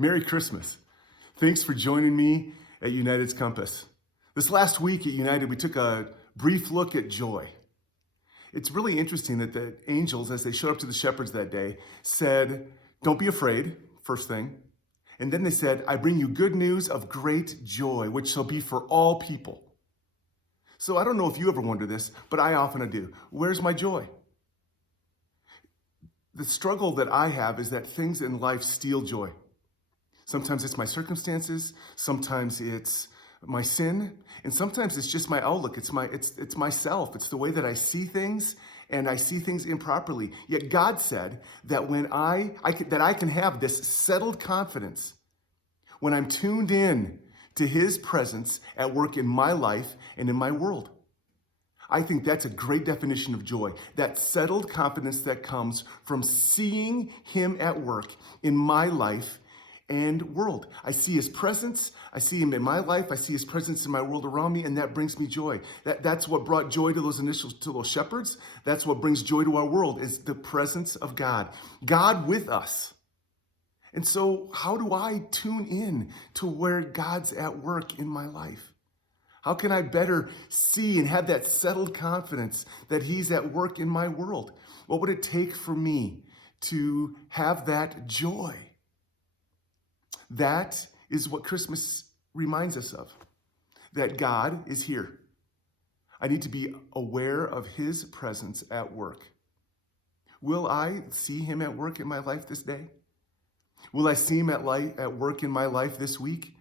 Merry Christmas. Thanks for joining me at United's Compass. This last week at United, we took a brief look at joy. It's really interesting that the angels, as they showed up to the shepherds that day, said, "Don't be afraid," first thing. And then they said, "I bring you good news of great joy, which shall be for all people." So I don't know if you ever wonder this, but I often do. Where's my joy? The struggle that I have is that things in life steal joy. Sometimes it's my circumstances, sometimes it's my sin, and sometimes it's just my outlook. It's myself. It's the way that I see things, and I see things improperly. Yet God said that when I can have this settled confidence when I'm tuned in to His presence at work in my life and in my world. I think that's a great definition of joy, that settled confidence that comes from seeing Him at work in my life and world. I see His presence, I see Him in my life, I see His presence in my world around me, and that brings me joy. That's what brought joy to those shepherds. That's what brings joy to our world, is the presence of God. God with us. And so how do I tune in to where God's at work in my life? How can I better see and have that settled confidence that He's at work in my world? What would it take for me to have that joy? That is what Christmas reminds us of, that God is here. I need to be aware of His presence at work. Will I see Him at work in my life this day? Will I see Him at work in my life this week?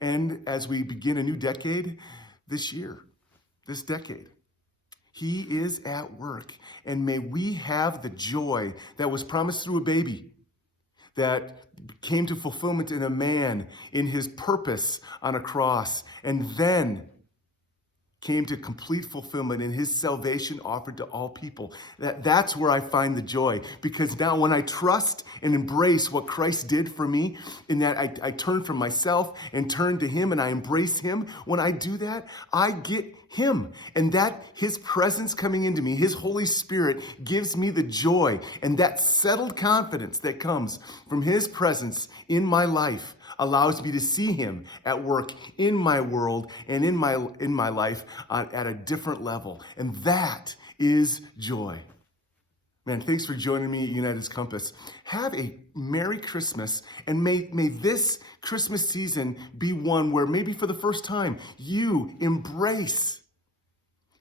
And as we begin a new decade this year, this decade, He is at work. And may we have the joy that was promised through a baby, that came to fulfillment in a man, in His purpose on a cross, and then came to complete fulfillment in His salvation offered to all people. That's where I find the joy, because now when I trust and embrace what Christ did for me, in that I turn from myself and turn to Him and I embrace Him, when I do that, I get Him. And that His presence coming into me, His Holy Spirit gives me the joy and that settled confidence that comes from His presence in my life allows me to see Him at work in my world and in my life at a different level. And that is joy. Man, thanks for joining me at United's Compass. Have a Merry Christmas, and may this Christmas season be one where maybe for the first time you embrace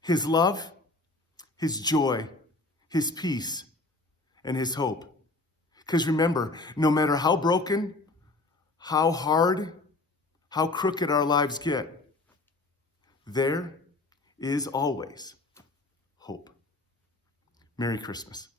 His love, His joy, His peace, and His hope. Because remember, no matter how broken, how hard, how crooked our lives get, there is always hope. Merry Christmas.